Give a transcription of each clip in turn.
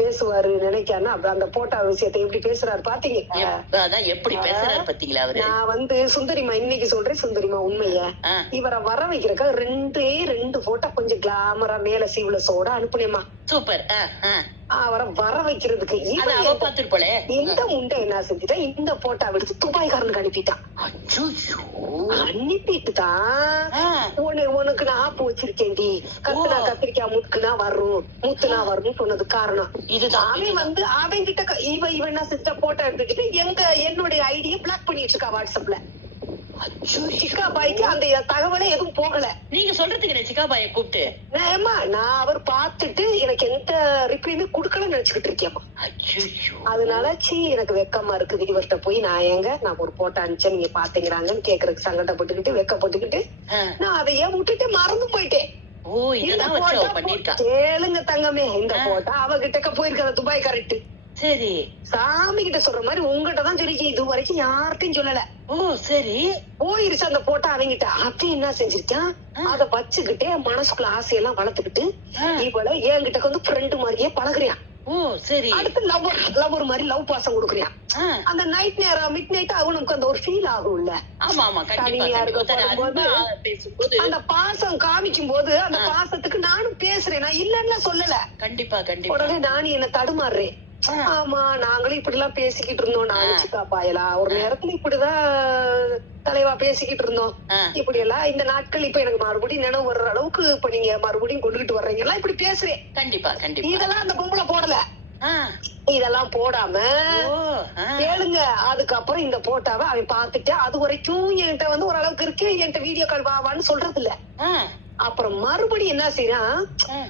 பேசுவாரு நினைக்காம அந்த போட்டா விஷயத்தை எப்படி பேசுறாரு பாத்தீங்க. அதான் எப்படி பேசுறாரு பாத்தீங்களா அவரு. நான் வந்து சுந்தரிமா இன்னைக்கு சொல்றேன் சுந்தரிமா உண்மைய இவரை வர வைக்கிறக்க ரெண்டு போட்டோ கொஞ்சம் கிளாமரா மேல சீவுல சோட அனுப்புனேமா. சூப்பர். அவரை வர வைக்கிறதுக்கு இந்த முண்டை என்ன செஞ்சுட்டா இந்த போட்டோ எடுத்து துபாய்காரனுக்கு அனுப்பிட்டான். அனுப்பிட்டு தான் உனக்கு நான் ஆப்பு வச்சிருக்கேன்டி கத்துனா கத்திரிக்காய் முத்துனா வரும் முத்துனா வரும்னு சொன்னது காரணம். அவன் வந்து அவன் கிட்ட இவன் என்ன செஞ்ச போட்டோ எடுத்துக்கிட்டு என்னுடைய ஐடியா பிளாக் பண்ணிட்டு இருக்கா வாட்ஸ்அப்ல. சிக்கா பாய்க்கு அந்த தகவலே எதுவும் போகல. நீங்க சொல்றதுக்கு சிக்கா பாய கூப்பிட்டு நான் அவர் பார்த்துட்டு எனக்கு எந்த ரிப்ளையுமே குடுக்கலன்னு நினைச்சுக்கிட்டு இருக்கேன். அதனால எனக்கு வெக்கமா இருக்குது. இவர்கிட்ட போய் நான் ஒரு போட்டோ அனுப்பிச்சேன் நீங்க பாத்தீங்கறாங்கன்னு கேக்குறதுக்கு சங்கடப்பட்டுக்கிட்டு வெக்கப்பட்டுக்கிட்டு நான் அதையே விட்டுட்டு மறந்து போயிட்டேன். கேளுங்க தங்கமே, இந்த போட்டோ அவகிட்ட போயிருக்க துபாய் கரெக்ட். சரி, சாமி கிட்ட சொல்ற மாதிரி உங்ககிட்ட தான் சொல்லி இது வரைக்கும் யார்ட்டையும் சொல்லல. ஓ சரி, போயிருச்சு அந்த போட்டோ அவங்கிட்ட. அப்படி என்ன செஞ்சிருக்கான், அத வச்சுக்கிட்டே மனசுக்குள்ள ஆசையெல்லாம் வளர்த்துக்கிட்டு இவள என்கிட்ட வந்து ஃப்ரெண்டு மாதிரியே பழகுறியான். ஓ சரி, அடுத்து லவர் மாதிரி லவ் பாசம் கொடுக்குறியான். அந்த நைட் நேரம் மிட் நைட் அவனுக்கு அந்த ஒரு ஃபீல் ஆகும்ல. தனியா இருக்கும்போது அந்த பாசம் காமிக்கும் போது அந்த பாசத்துக்கு நானும் பேசுறேன், நான் இல்லன்னு சொல்லல. கண்டிப்பா கண்டிப்பா. உடனே நானும் என்ன தடுமாறுறேன். ஆமா நாங்களும் இப்படி எல்லாம் பேசிக்கிட்டு இருந்தோம். நான் சிக்கா பாயலாம் ஒரு நேரத்துல இப்படிதான் தலைவா பேசிக்கிட்டு இருந்தோம். இப்படி எல்லாம் இந்த நாட்கள் இப்ப எனக்கு மறுபடியும் நினைவு வர்ற அளவுக்கு இப்ப நீங்க மறுபடியும் கொண்டுகிட்டு வர்றீங்க எல்லாம் இப்படி பேசுறேன். கண்டிப்பா கண்டிப்பா. இதெல்லாம் அந்த பொம்பளை போடல. இதெல்லாம் போடாம கேளுங்க. அதுக்கப்புறம் இந்த போட்டாவை அவன் பாத்துட்டு அது வரைக்கும் என்கிட்ட வந்து ஓரளவுக்கு இருக்கு, என்கிட்ட வீடியோ கால் வாவான்னு சொல்றது இல்ல. அப்புறம் மறுபடியும் என்ன செய்யறான்,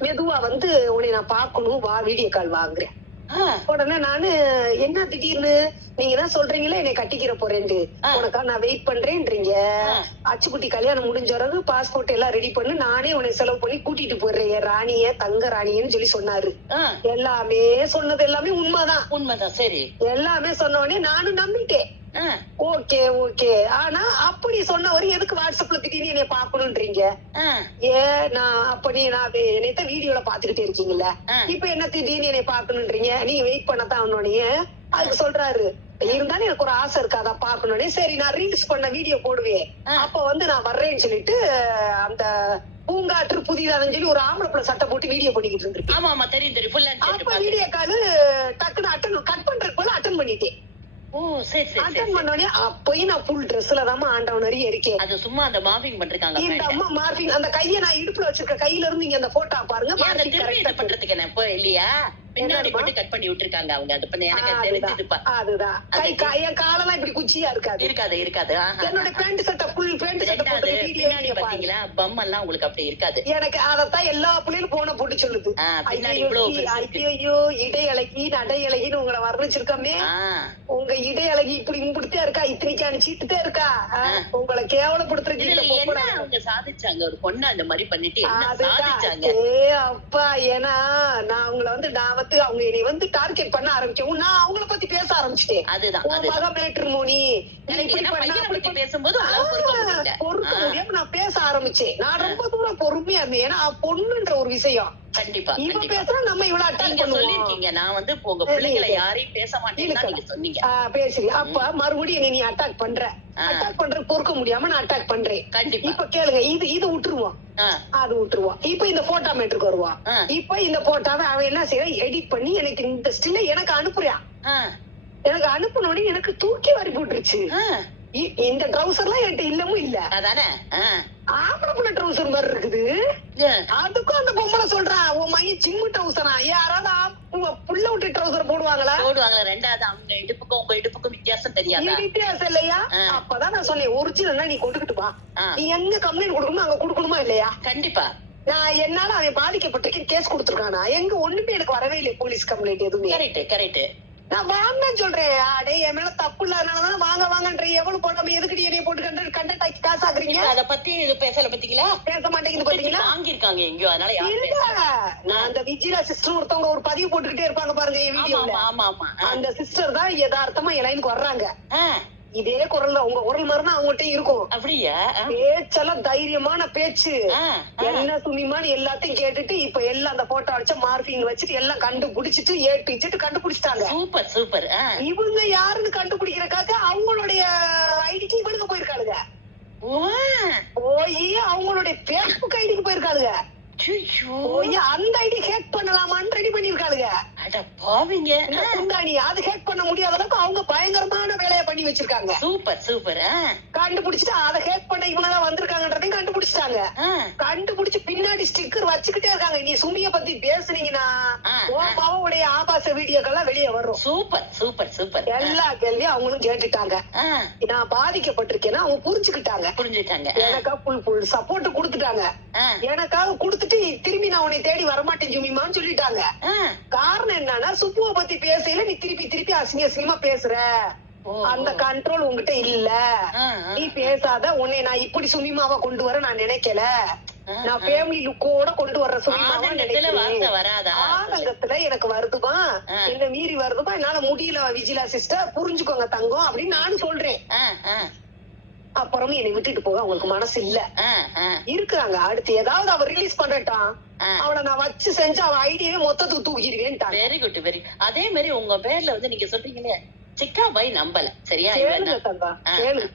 மெதுவா வந்து உன்னை நான் பாக்கணும் வா வீடியோ கால் வாங்குறேன். உடனே நானு என்ன திடீர்னு நீங்க தான் சொல்றீங்களே என்னை கட்டிக்கிற போறேன்ட்டு, உனக்கா நான் வெயிட் பண்றேன்றீங்க. அச்சுக்குட்டி கல்யாணம் முடிஞ்ச பிறகு பாஸ்போர்ட் எல்லாம் ரெடி பண்ணு, நானே உன்னை செலவு பண்ணி கூட்டிட்டு போயிடுறேன் ராணிய தங்க ராணியன்னு சொல்லி சொன்னாரு. எல்லாமே சொன்னது எல்லாமே உண்மைதான். சரி, எல்லாமே சொன்ன உடனே நானும் நம்பிட்டேன். Okay okay. ஆனா அப்படி சொன்னவரு எதுக்கு வாட்ஸ்அப்ல திடீர்னு என்னைய பாக்கணும்ன்றீங்க? நான் அப்படி நான் என்னைத்த வீடியோல பாத்துக்கிட்டே இருக்கீங்கல்ல, இப்ப என்ன திடீர்னு என்னைய பாக்கணும்ன்றீங்க? நீங்க வெயிட் பண்ணத்தான் அவனோடய அதுக்கு சொல்றாரு. இருந்தாலும் எனக்கு ஒரு ஆசை இருக்கு அதான் பாக்கணும்னே. சரி நான் ரீல்ஸ் பண்ண வீடியோ போடுவேன், அப்ப வந்து நான் வர்றேன்னு சொல்லிட்டு அந்த பூங்காற்று புதிதான்னு சொல்லி ஒரு ஆம்பளை பிள்ளை சட்டை போட்டு வீடியோ பண்ணிக்கிட்டு இருந்திருக்கேன். அப்ப வீடியோ காலு டக்குன்னு கட் பண்றது போல அட்டன் பண்ணிட்டேன். அட்டன் பண்ணோடனே அப்பயும் நான் ஃபுல் ட்ரெஸ்ல தான் ஆண்டவன் நிறைய இருக்கேன். அது சும்மா அந்த மார்பிங் பண்றாங்க. இந்த அம்மா மார்பிங் அந்த கையை நான் இடுப்புல வச்சிருக்க கையில இருந்து நீங்க அந்த போட்டோ பாருங்க. பண்றதுக்கு என்ன இப்போ இல்லையா, பின்னாடி போட்டு கட் பண்ணி விட்டுருக்காங்க அவங்க. அது பண்ண எனக்கு தெரிஞ்சுதுப்பா. அதுதான் என் காலெல்லாம் இப்படி குச்சியா இருக்காது. என்னோட பேண்ட் சட்டை ஃபுல் பேண்ட் சட்டை போட்டு வீடியோ பாத்தீங்களா, பம் எல்லாம் உங்களுக்கு அப்படி இருக்காது. எனக்கு அதத்தான் எல்லா பிள்ளைகளும் போன போட்டு சொல்லுது. ஐயோ இடை அழகி நடை அழகின்னு உங்களை வர்ணிச்சிருக்கோமே, உங்க இடை அழகி இப்படி இப்படித்தான் இருக்கா, இத்தனைக்கு அனுப்பிச்சுட்டே இருக்கா, உங்களை கேவலப்படுத்துறீங்க. சாதிச்சாங்க ஒரு பொண்ணு அந்த மாதிரி பண்ணிட்டு சாதிச்சாங்க. அப்பா ஏன்னா நான் உங்களை வந்து நான் வந்து அவங்க என்னை வந்து டார்கெட் பண்ண ஆரம்பிச்சோம், நான் அவங்கள பத்தி பேச ஆரம்பிச்சிட்டேன். அதுதான் மக மேட்ரிமோனி பேசும்போது பொறுக்க முடியாம நான் பேச ஆரம்பிச்சேன். நான் ரொம்ப தூரம் பொறுமையா இருந்தேன், ஏன்னா பொண்ணுன்ற ஒரு விஷயம். கண்டிப்பா இவ பேசுறா நம்ம இவ்வளவு அட்டாக் சொல்லிருக்கீங்க. நான் வந்து உங்க பிள்ளைகளை யாரையும் பேச மாட்டேன்னு நீங்க சொன்னீங்க. பேசுறீங்க. அப்ப மறுபடியும் நீ அட்டாக் பண்ற பொறுக்க முடியாம நான் அட்டாக் பண்றேன். கண்டிப்பா. இப்ப கேளுங்க, இது விட்டுருவோம், அது விட்டுருவோம். இப்ப இந்த போட்டோ மேட்டருக்கு வருவான். இப்ப இந்த போட்டோவை அவன் என்ன செய்யறான், எடிட் பண்ணி எனக்கு இந்த ஸ்டில்ல எனக்கு அனுப்புறான். எனக்கு அனுப்புனோடனே எனக்கு தூக்கி வாரி போட்டுருச்சு. இந்த ட்ரௌசர் எல்லாம் என்கிட்ட இல்லமும் இல்ல. அதானே ஆம்பளை புள்ள ட்ரௌசர் மாதிரி இருக்குது. அதுக்கும் அந்த பொம்பளை சொல்றான் உன் மையம் சிம்மு ட்ரௌசரா. யாராவது புள்ள விட்டு ட்ரௌசர் போடுவாங்களா? ரெண்டாவது அவங்க இடுப்புக்கும் உங்க இடுப்புக்கும் வித்தியாசம் தெரியாது. வித்தியாசம் இல்லையா? அப்பதான் நான் சொன்னேன் ஒரிஜினல் நீ கொண்டுகிட்டு வா, நீ எங்க கம்ப்ளைண்ட் கொடுக்கணுமோ அங்க கொடுக்கணுமா இல்லையா? கண்டிப்பா. நான் என்னால அவன் பாதிக்கப்பட்டிருக்கேன் கேஸ் கொடுத்துருக்கானா? எங்க ஒண்ணுமே எனக்கு வரவே இல்லை போலீஸ் கம்ப்ளைண்ட் எதுவுமே. கரெக்ட். நான் வாங்கன்னு சொல்றேன். அடே என் மேல தப்பு இல்லாதனாலதான் வாங்கன்ற எவ்வளவு போடாம எதுக்கடி என்னைய போட்டு கண்டென்ட் ஆக்கி காசு ஆக்குறீங்க? அத பத்தி பேசல பாத்தீங்களா? பேச மாட்டேங்குது பாத்தீங்களா? வாங்கிருக்காங்க எங்கயோ, அதனால நான் அந்த விஜயா சிஸ்டர் ஒருத்தவங்க ஒரு பதிவு போட்டுக்கிட்டே இருப்பாங்க பாருங்க என் வீடியோல. ஆமா அந்த சிஸ்டர் தான் யதார்த்தமா என் லைனுக்கு வர்றாங்க. இதே குரல் தான், உங்க குரல் மாதிரிதான் அவங்ககிட்ட இருக்கும். அப்படியா? பேச்செல்லாம் தைரியமான பேச்சு. என்ன சுமிமான்னு எல்லாத்தையும் கேட்டுட்டு இப்ப எல்லாம் அந்த போட்டோ அடிச்ச மார்பிங் வச்சுட்டு எல்லாம் கண்டுபிடிச்சிட்டு ஏட்டு கண்டுபிடிச்சிட்டாங்க. Super super. இவங்க யாருன்னு கண்டுபிடிக்கிறக்காக அவங்களுடைய ஐடிக்கு இவனுக்கு போயிருக்காளுங்க. போய் அவங்களுடைய பேஸ்புக் ஐடிக்கு போயிருக்காளுங்க. போய் அந்த ஐடி ஹேக் பண்ணலாமான்னு ரெடி பண்ணிருக்காளுங்க. அது ஹேக் பண்ண முடியாத அளவுக்கு அவங்க பயங்கரமான வேலையை பண்ணி வச்சிருக்காங்க. Super super. கண்டுபிடிச்சிட்டு அதை ஹேக் பண்ண இவங்கதான் வந்திருக்காங்கன்றதையும் கண்டுபிடிச்சிட்டாங்க. கண்டுபிடிச்சு பின்னாடி ஸ்டிக்கர் வச்சுக்கிட்டே இருக்காங்க. நீ சுமிய பத்தி பேசுனீங்கன்னா பாவடைய ஆபாச வீடியோக்கெல்லாம் வெளியே வரும். Super super super. எல்லா கேள்வியும் அவங்களும் கேட்டுட்டாங்க. நான் பாதிக்கப்பட்டிருக்கேன்னா அவங்க புரிஞ்சுக்கிட்டாங்க. எனக்கா ஃபுல் சப்போர்ட் கொடுத்துட்டாங்க. எனக்காக கொடுத்துட்டு திரும்பி நான் உன்னை தேடி வரமாட்டேன் ஜுமிமான்னு சொல்லிட்டாங்க. காரணம் என்னன்னா சுப்புவ பத்தி பேசல நீ திருப்பி அசிங்கமா பேசுற, அந்த கண்ட்ரோல் உங்ககிட்ட இல்ல, நீ பேசாத, உன்னை நான் இப்படி சுமிமாவா கொண்டு வர நான் நினைக்கல, நான் ஃபேமிலி லுக்கோட கொண்டு வர்ற சுமிமாவா நினைக்கிறேன். ஆதங்கத்துல எனக்கு வருதுமா, என்ன மீறி வருதுமா, என்னால முடியல விஜிலா சிஸ்டர், புரிஞ்சுக்கோங்க தங்கம் அப்படின்னு நானும் சொல்றேன். அப்புறமும் என்னை விட்டுட்டு போக அவங்களுக்கு மனசு இல்ல இருக்கிறாங்க. அடுத்து ஏதாவது அவ ரிலீஸ் பண்ணட்டான், அவளை நான் வச்சு செஞ்சு அவ ஐடியாவே மொத்தத்துக்கு தூக்கிடுவேன். Very good very. அதே மாதிரி உங்க பேர்ல வந்து நீங்க சொல்றீங்களே சிக்கா பாய் நம்பல, சரியா? கேளுங்க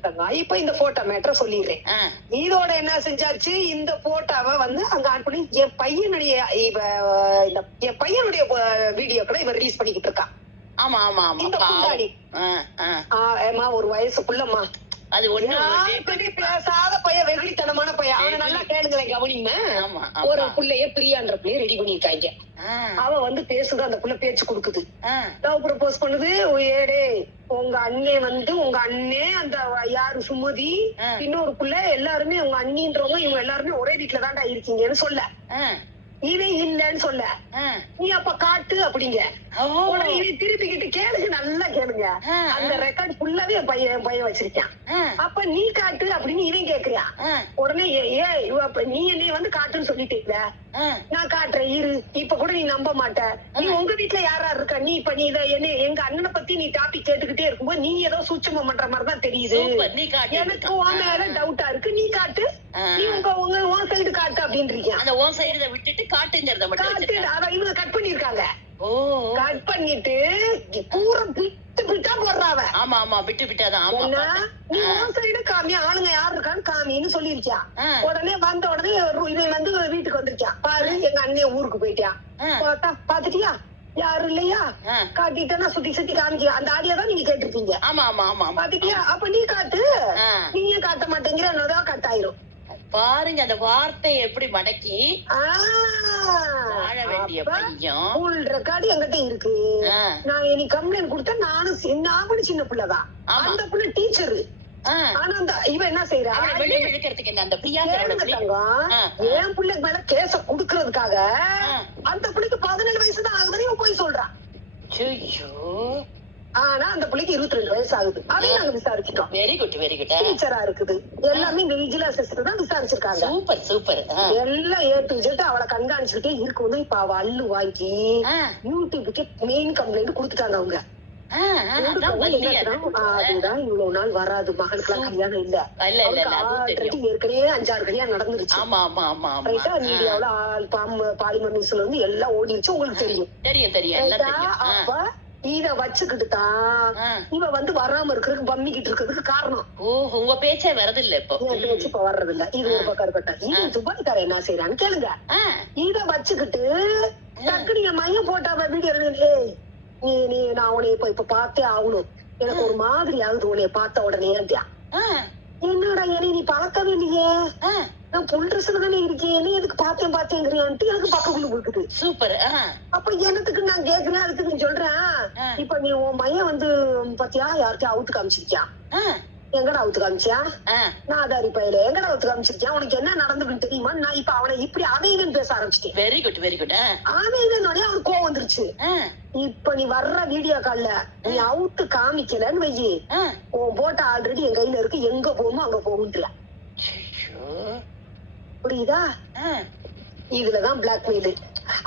தங்கா, இப்ப இந்த போட்டோ மேட்டர் சொல்லிடுறேன். இதோட என்ன செஞ்சாச்சு, இந்த போட்டோவை வந்து அங்க ஆன் பண்ணி என் பையனுடைய வீடியோக்களை இவ ரிலீஸ் பண்ணிக்கிட்டு இருக்கான். ஆமா ஆமா ஆமா. இந்த புண்டாடி ஒரு வயசு புள்ளம்மா, அது பேசாத பையன், வெகுளித்தனமான பையன். அவனை நல்லா கேளுங்களேன், கவனிங்க. ஒரு புள்ளைய பிரியான்ற பிள்ளைய ரெடி பண்ணிருக்காங்க. அவ வந்து பேசுது, அந்த புள்ள பேச்சு கொடுக்குது, லவ் ப்ரப்போஸ் பண்ணுது. ஏடே உங்க அண்ணே வந்து உங்க அண்ணே அந்த யாரு சுமதி இன்னொரு புள்ள எல்லாருமே உங்க அண்ணின்றவங்க இவங்க எல்லாருமே ஒரே வீட்டுல தான்டா இருக்கீங்கன்னு சொல்ல, இவன் இல்லன்னு சொல்ல, நீ அப்ப காட்டு அப்படிங்க. இவன் திருப்பிக்கிட்டு கேளுங்க, நல்லா கேளுங்க, அந்த ரெக்கார்ட் ஃபுல்லாவே பையன் வச்சிருக்கான். அப்ப நீ காட்டு அப்படின்னு இவன் கேக்குறியா? உடனே நீ என்னைய வந்து காட்டுன்னு சொல்லிட்டீங்கள, நான் காட்டுறேன் இரு, இப்ப கூட நீ நம்ப மாட்ட, நீ உங்க வீட்டுல யாரா இருக்கா, நீ இப்ப நீ இத என்ன எங்க அண்ணனை பத்தி நீ டாபிக் கேட்டுக்கிட்டே இருக்கும்போது நீ ஏதோ சூட்சமம் பண்ற மாதிரிதான் தெரியுது, எனக்கு உன் மேல டவுட்டா இருக்கு, நீ காட்டு, நீ உன் சைடு காட்டு அப்படின்றீங்க. அந்த உன் சைடு விட்டுட்டு காட்டுங்கிறத மட்டும் அத இவங்க கட் பண்ணிருக்காங்க. கட் பண்ணிட்டு பூரா பிட்டா போடுறாவ. ஆமா ஆமா, விட்டாதான். நீ உன் சைடு காமி, ஆளுங்க யாரு இருக்கான்னு காமின்னு சொல்லிருக்கியா. உடனே வந்த உடனே இவன் வந்து வீட்டுக்கு வந்திருக்கான். பாரு எங்க அண்ணன் ஊருக்கு போயிட்டான், பாத்துட்டியா யாரு இல்லையா, காட்டிட்டா சுத்தி சுத்தி காமிக்க. அந்த ஆடியோ தான் நீங்க கேட்டிருப்பீங்க. ஆமா ஆமா ஆமா. பாத்துட்டியா, அப்ப நீ காட்டு, நீங்க காட்ட மாட்டேங்கிற, என்னதான் கட் ஆயிரும். பாருங்க அந்த வார்த்தையை எப்படி மடக்கி வாழ வேண்டிய பையன். ஃபுல் ரெக்கார்டு என்கிட்ட இருக்கு. நான் இன்னைக்கு கம்ப்ளைண்ட் கொடுத்தா நானும் சின்ன பிள்ளைதான், அந்த பிள்ளை டீச்சரு. ஆனா அந்த இவன் என்ன செய்யறா, என் பிள்ளைக்கு மேல கேஸ குடுக்கறதுக்காக அந்த பிள்ளைக்கு 17 வயசுதான் ஆகுதுன்னு இவன் போய் சொல்றான். ஆனா அந்த பிள்ளைக்கு 22 வயசு ஆகுது. அதையும் நாங்க விசாரிச்சிட்டோம். Very good very good. டீச்சரா இருக்குது. எல்லாமே இந்த விஜிலா சிஸ்டர் தான் விசாரிச்சிருக்காங்க. Super super. எல்லாம் ஏட்டு அவளை கண்காணிச்சுக்கிட்டே இருக்கும்போது இப்ப அவ அள்ளு வாங்கி யூடியூபுக்கு மெயின் கம்ப்ளைண்ட் கொடுத்துட்டாங்க அவங்க. அதுதான் இவ்வளவு நாள் வராது, மகனுக்குலாம் கல்யாணம் இல்ல, ஏற்கனவே 5-6 கல்யாணம் நடந்துருச்சு. மீடியாவில பாலிமர் நியூஸ்ல இருந்து எல்லாம் ஓடிடுச்சு, உங்களுக்கு தெரியும். அப்ப இத வச்சுக்கிட்டு தான் இவ வந்து வராம இருக்கிறதுக்கு பம்மிக்கிட்டு இருக்கிறதுக்கு காரணம். உங்க பேச்சே வரது இல்ல, இப்போ பேச்சு இப்ப வர்றது இல்ல. இது ஒரு பக்கம் இருக்கட்டும், இது துபாய்க்கார என்ன செய்யறான்னு கேளுங்க. இத வச்சுக்கிட்டு டக்குனு என் மையம் போட்டாவ வீடியோ, நீ நான் உன்னை இப்ப பார்த்தே ஆகணும், எனக்கு ஒரு மாதிரி ஆகுது உன்னைய பார்த்த உடனே. என்னடா என்னை நீ பார்க்கவே இல்லையே, நான் புல் ட்ரெஸ்ல தானே இருக்கேன், என்ன எதுக்கு பார்த்தேங்கிறியான்ட்டு எனக்கு பக்கக்குள்ள கொடுக்குது. சூப்பர். அப்ப என்னத்துக்கு நான் கேக்குறேன், அதுக்கு நீ சொல்றேன். இப்ப நீ உன் மையம் வந்து பாத்தியா யார்கிட்டயும் அவுத்து காமிச்சிருக்கியான். எங்கடா அவுத்து காமிச்சியா, நான் அதாரி பையில எங்கடா அவுத்து காமிச்சிருக்கேன், உனக்கு என்ன நடந்துன்னு தெரியுமா. நான் இப்ப அவனை இப்படி அவன் பேச ஆரம்பிச்சிட்டேன். Very good very good. அவன் அவனுக்கு கோவம் வந்துருச்சு. இப்ப நீ வர்ற வீடியோ கால்ல நீ அவுத்து காமிக்கலன்னு வையி, உன் போட்ட ஆல்ரெடி என் கையில இருக்கு, எங்க போகுமோ அங்க போகுன்ற. புரியுதா? இதுலதான் பிளாக்மெயில்.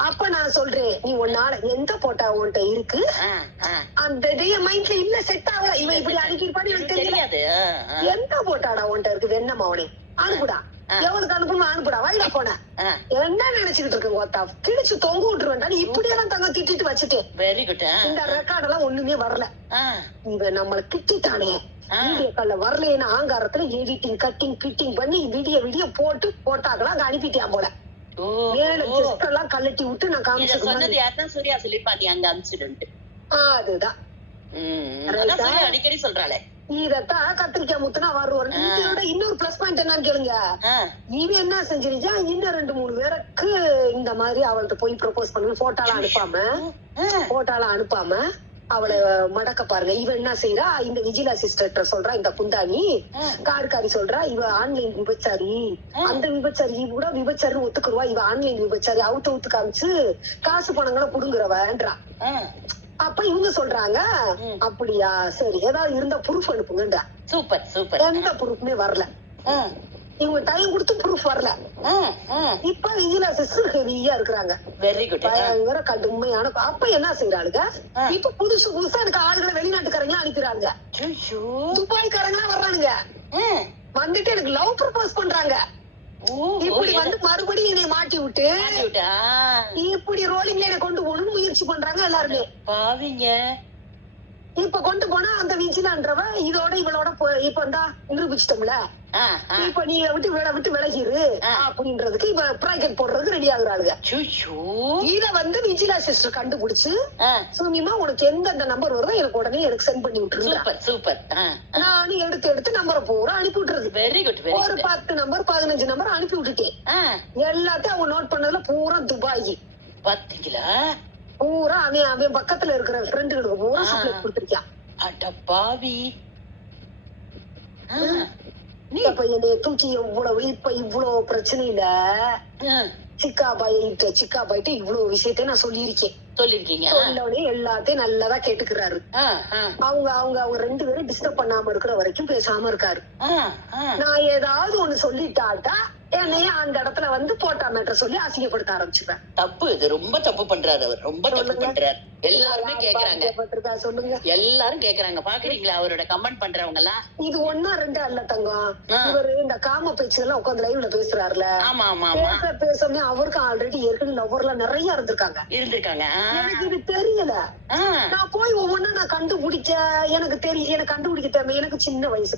அப்ப நான் சொல்றேன், நீ உன்னால எந்த போட்டா உன்கிட்ட இருக்கு, அந்த மைண்ட்ல இல்ல, செட் ஆகல, இவன் இப்படி அனுப்பியிருப்பான்னு எனக்கு தெரியாது. எந்த போட்டாடா உன்கிட்ட இருக்கு, வெண்ணம் அவனே அனுப்புடா, எவனுக்கு அனுப்புமா அனுப்புடா, வாயிடா போன என்ன நினைச்சுக்கிட்டு இருக்கு கோத்தா, கிழிச்சு தொங்க விட்டுருவேன்டா. இப்படி எல்லாம் தங்க திட்டிட்டு வச்சுட்டேன். Very good. இந்த ரெக்கார்ட் எல்லாம் ஒண்ணுமே வரல. இவன் நம்மள திட்டானே, வீடியோ கால்ல வரலன்னு ஆங்காரத்துல எடிட்டிங் கட்டிங் பிட்டிங் பண்ணி வீடியோ போட்டாக்கலாம் அங்க அனுப்பிட்டான் போல. மேல செஸ்ட் எல்லாம் கழட்டி விட்டு நான் அதுதான் அடிக்கடி சொல்றாளே. இதத்தான் கத்திரிக்காய் முத்துனா வருவாரு. இதோட இன்னொரு பிளஸ் பாயிண்ட் என்னன்னு கேளுங்க. இவன் என்ன செஞ்சிருச்சா, இன்னும் 2-3 பேருக்கு இந்த மாதிரி அவள்கிட்ட போய் ப்ரொபோஸ் பண்ணு, போட்டாலாம் அனுப்பாம அவளை மடக்க பாருங்க. இவன் என்ன செய்யறா, இந்த விஜிலா சிஸ்டர் சொல்றா, இந்த குந்தாணி கார்காரி சொல்றா, இவ ஆன்லைன் விபச்சாரி, அந்த விபச்சாரி கூட விபச்சாரி ஒத்துக்குருவா, இவ ஆன்லைன் விபச்சாரி அவுத்து காமிச்சு காசு பணங்களை புடுங்குறவன்றா. அப்ப இவங்க சொல்றாங்க, அப்படியா சரி, ஏதாவது இருந்த ப்ரூஃப் அனுப்புங்கன்றா. Super super. எந்த ப்ரூஃப்மே வரல. இவங்க டைம் கொடுத்து ப்ரூஃப் வரல. இப்ப விஜிலா சிஸ்டர் ஹெவியா இருக்கிறாங்க. Very good. பயங்கர கடுமையான. அப்ப என்ன செய்யறாளுங்க, இப்ப புதுசா எனக்கு ஆளுகளை வெளிநாட்டுக்காரங்க அனுப்பிடுறாங்க. துபாய்க்காரங்க வர்றானுங்க, வந்துட்டு எனக்கு லவ் ப்ரப்போஸ் பண்றாங்க. இப்படி வந்து மறுபடியும் என்னை மாட்டி விட்டு இப்படி ரோலிங்ல என்ன கொண்டு போகணும்னு முயற்சி பண்றாங்க எல்லாருமே. பாவிங்க. இப்ப கொண்டு போனா அந்த விஜிலான்றவ இதோட இவளோட இப்ப இந்தா நிரூபிச்சிட்டோம்ல, இப்ப நீ விட்டு விலகிரு அப்படின்றதுக்கு இப்ப பிராக்கெட் போடுறதுக்கு ரெடி ஆகுறாளுங்க. இத வந்து விஜிலா சிஸ்டர் கண்டுபிடிச்சு, சுமிமா உனக்கு எந்தெந்த நம்பர் வருதோ எனக்கு உடனே எனக்கு சென்ட் பண்ணி விட்டுருங்க. சூப்பர். நானும் எடுத்து நம்பரை பூரா அனுப்பி விட்டுறது. Very good. ஒரு 10 நம்பர் 15 நம்பர் அனுப்பி விட்டுட்டேன். எல்லாத்தையும் அவங்க நோட் பண்ணதுல பூரா துபாய். பாத்தீங்களா, பூரா அவன் பக்கத்துல இருக்கிற ஃப்ரெண்டுகளுக்கு பூரா சப்ளை கொடுத்திருக்கான். அட பாவி. இப்ப என்னைய தூக்கி இப்ப இவ்வளவு பிரச்சனையில சிக்கா பாயிட்டு இவ்வளவு விஷயத்த நான் சொல்லியிருக்கேன். சொல்லோடனே எல்லாத்தையும் நல்லதா கேட்டுக்கிறாரு. அவங்க 2 பேரும் டிஸ்டர்ப் பண்ணாம இருக்கிற வரைக்கும் பேசாம இருக்காரு. நான் ஏதாவது ஒண்ணு சொல்லிட்டாட்டா என்னைய அந்த இடத்துல வந்து போட்டா மேட்டர் சொல்லி அசிங்கப்படுத்த ஆரம்பிச்சுப்பேன். தப்பு, இது ரொம்ப தப்பு பண்றாரு அவர், ரொம்ப தப்பு பண்றாரு. எல்லாருமே கேக்குறாங்க, சொல்லுங்க, எல்லாரும் கேக்குறாங்க. பாக்குறீங்களா அவரோட கமெண்ட் பண்றவங்க எல்லாம். இது 1-2 அல்ல தங்கம், இவரு இந்த காம பேச்சு எல்லாம் உட்காந்து லைவ்ல பேசுறாருல. ஆமா ஆமா. பேசாம அவருக்கு ஆல்ரெடி ஏற்கனவே லவ்வர்ல நிறைய இருந்திருக்காங்க. எனக்கு இது தெரியல. நான் போய் ஒவ்வொன்னா நான் கண்டுபிடிச்ச, எனக்கு கண்டுபிடிக்க தேவை, எனக்கு சின்ன வயசு.